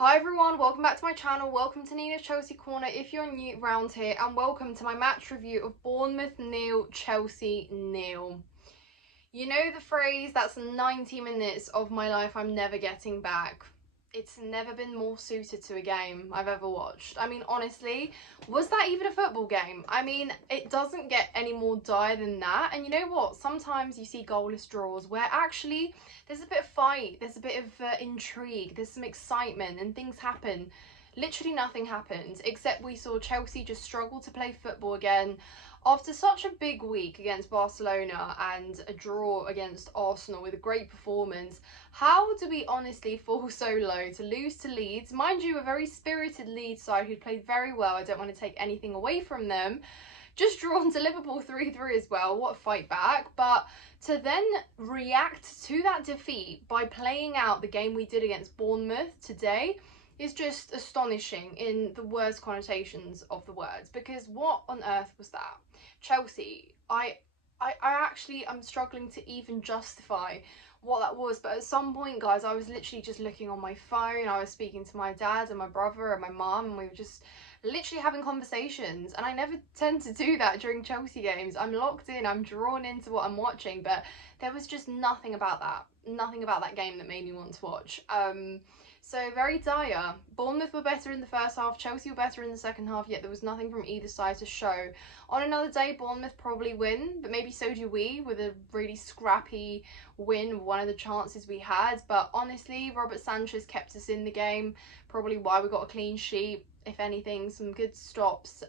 Hi everyone, welcome back to my channel, welcome to Nina's Chelsea Corner if you're new around here, and welcome to my match review of Bournemouth 0, Chelsea 0. You know the phrase, that's 90 minutes of my life I'm never getting back. It's never been more suited to a game I've ever watched. I mean, honestly, was that even a football game? I mean, it doesn't get any more dire than that. And you know what? Sometimes you see goalless draws where actually there's a bit of fight, there's a bit of intrigue, there's some excitement and things happen. Literally nothing happened, except we saw Chelsea just struggle to play football again. After such a big week against Barcelona and a draw against Arsenal with a great performance, how do we honestly fall so low to lose to Leeds? Mind you, a very spirited Leeds side who played very well. I don't want to take anything away from them. Just drawn to Liverpool 3-3 as well. What a fight back. But to then react to that defeat by playing out the game we did against Bournemouth today is just astonishing in the worst connotations of the words, because what on earth was that? Chelsea, I actually am struggling to even justify what that was, but at some point, guys, I was literally just looking on my phone. I was speaking to my dad and my brother and my mum, and we were just literally having conversations, and I never tend to do that during Chelsea games. I'm locked in, I'm drawn into what I'm watching, but there was just nothing about that game that made me want to watch. So very dire. Bournemouth were better in the first half, Chelsea were better in the second half, yet there was nothing from either side to show. On another day, Bournemouth probably win, but maybe so do we, with a really scrappy win, one of the chances we had. But honestly, Robert Sanchez kept us in the game, probably why we got a clean sheet. If anything, some good stops,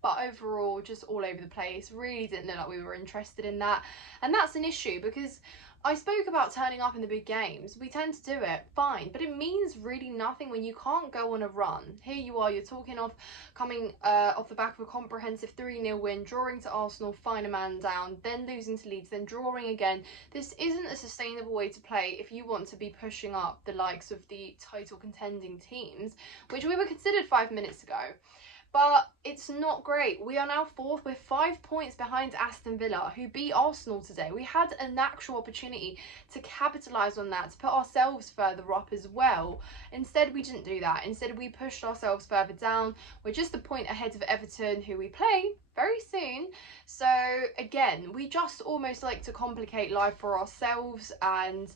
but overall just all over the place. Really didn't look like we were interested in that, and that's an issue, because I spoke about turning up in the big games. We tend to do it, fine, but it means really nothing when you can't go on a run. Here you are, you're talking of coming off the back of a comprehensive 3-0 win, drawing to Arsenal, fine a man down, then losing to Leeds, then drawing again. This isn't a sustainable way to play if you want to be pushing up the likes of the title contending teams, which we were considered 5 minutes ago. But it's not great. We are now fourth. We're 5 points behind Aston Villa, who beat Arsenal today. We had an actual opportunity to capitalise on that, to put ourselves further up as well. Instead, we didn't do that. Instead, we pushed ourselves further down. We're just a point ahead of Everton, who we play very soon. So again, we just almost like to complicate life for ourselves, and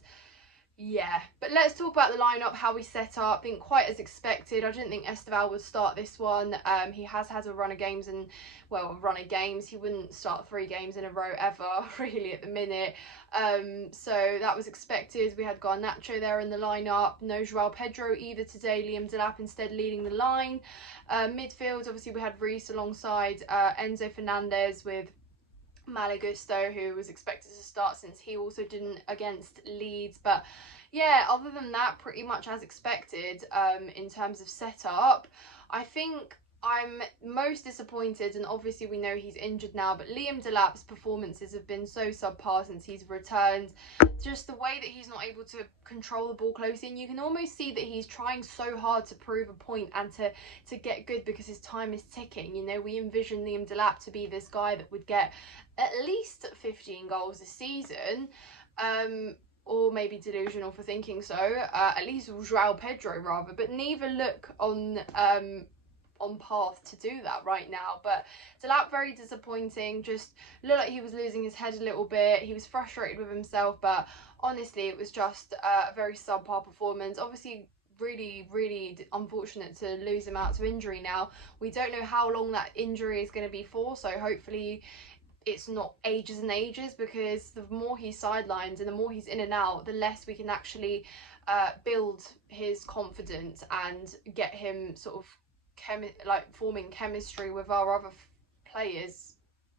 yeah, but let's talk about the lineup, how we set up. I think quite as expected. I didn't think Esteval would start this one. He has had a run of games, and well, a run of games. He wouldn't start 3 games in a row ever, really, at the minute. So that was expected. We had Garnacho there in the lineup. No Joao Pedro either today. Liam Delap instead leading the line. Midfield, obviously, we had Reece alongside Enzo Fernandez, with Malagusto, who was expected to start since he also didn't against Leeds. But yeah, other than that, pretty much as expected. In terms of setup, I think I'm most disappointed, and obviously we know he's injured now, but Liam Delap's performances have been so subpar since he's returned. Just the way that he's not able to control the ball closely, and you can almost see that he's trying so hard to prove a point and to get good, because his time is ticking. You know, we envision Liam Delap to be this guy that would get at least 15 goals this season. Or maybe delusional for thinking so. At least Joao Pedro rather, but neither look on path to do that right now. But Delap, very disappointing. Just looked like he was losing his head a little bit. He was frustrated with himself, but honestly, it was just a very subpar performance. Obviously, really unfortunate to lose him out to injury now. We don't know how long that injury is going to be for, so hopefully it's not ages and ages, because the more he's sidelined and the more he's in and out, the less we can actually build his confidence and get him sort of forming chemistry with our other players.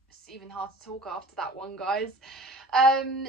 It's even hard to talk after that one, guys.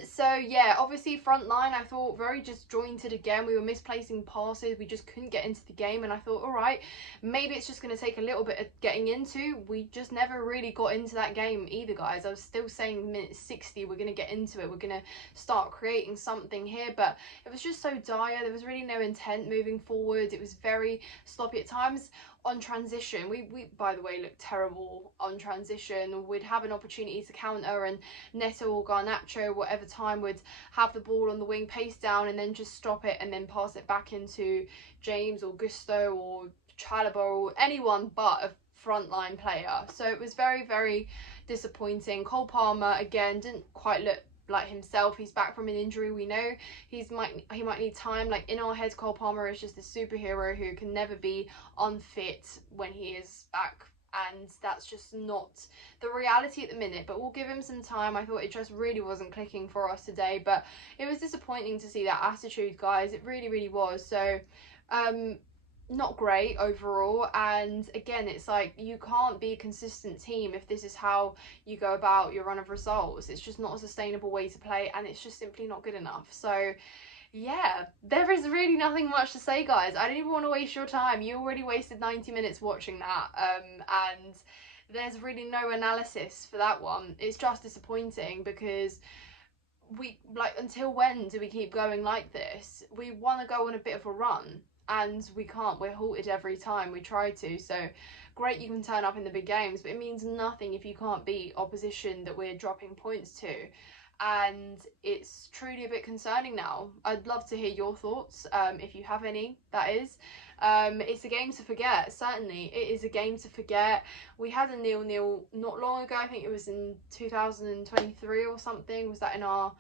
So yeah, obviously front line, I thought very disjointed again. We were misplacing passes, we just couldn't get into the game, and I thought, all right, maybe it's just going to take a little bit of getting into. We just never really got into that game either, guys. I was still saying minute 60 we're going to get into it, we're going to start creating something here, but it was just so dire. There was really no intent moving forward. It was very sloppy at times. On transition, we by the way looked terrible on transition. We'd have an opportunity to counter, and Neto or Garnacho Nacho, whatever time, would have the ball on the wing, pace down, and then just stop it and then pass it back into James or Gusto or Chalobah or anyone but a frontline player. So it was very, very disappointing. Cole Palmer, again, didn't quite look like himself. He's back from an injury. We know he might need time. Like, in our heads, Cole Palmer is just a superhero who can never be unfit when he is back, and that's just not the reality at the minute. But we'll give him some time. I thought it just really wasn't clicking for us today, but it was disappointing to see that attitude, guys. It really, really was. So not great overall. And again, it's like, you can't be a consistent team if this is how you go about your run of results. It's just not a sustainable way to play, and it's just simply not good enough. So yeah, there is really nothing much to say, guys. I don't even want to waste your time. You already wasted 90 minutes watching that, and there's really no analysis for that one. It's just disappointing because we, like, until when do we keep going like this? We want to go on a bit of a run, and we can't. We're halted every time we try to. So great, you can turn up in the big games, but it means nothing if you can't beat opposition that we're dropping points to. And it's truly a bit concerning now. I'd love to hear your thoughts, if you have any, that is. It's a game to forget, certainly. It is a game to forget. We had a 0-0 not long ago. I think it was in 2023 or something. Was that in our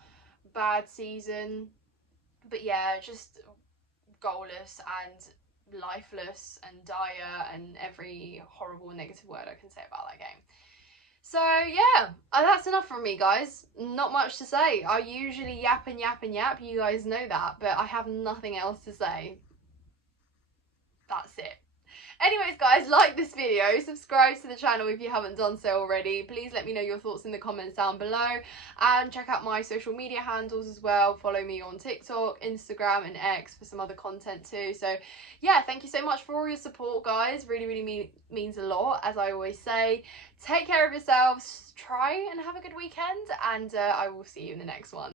bad season? But yeah, just goalless and lifeless and dire and every horrible negative word I can say about that game. So yeah, that's enough from me, guys. Not much to say. I usually yap and yap and yap, you guys know that, but I have nothing else to say. That's it. Anyways, guys, like this video, subscribe to the channel if you haven't done so already. Please let me know your thoughts in the comments down below, and check out my social media handles as well. Follow me on TikTok, Instagram and X for some other content too. So yeah, thank you so much for all your support, guys. Really, really means a lot, as I always say. Take care of yourselves, try and have a good weekend, and I will see you in the next one.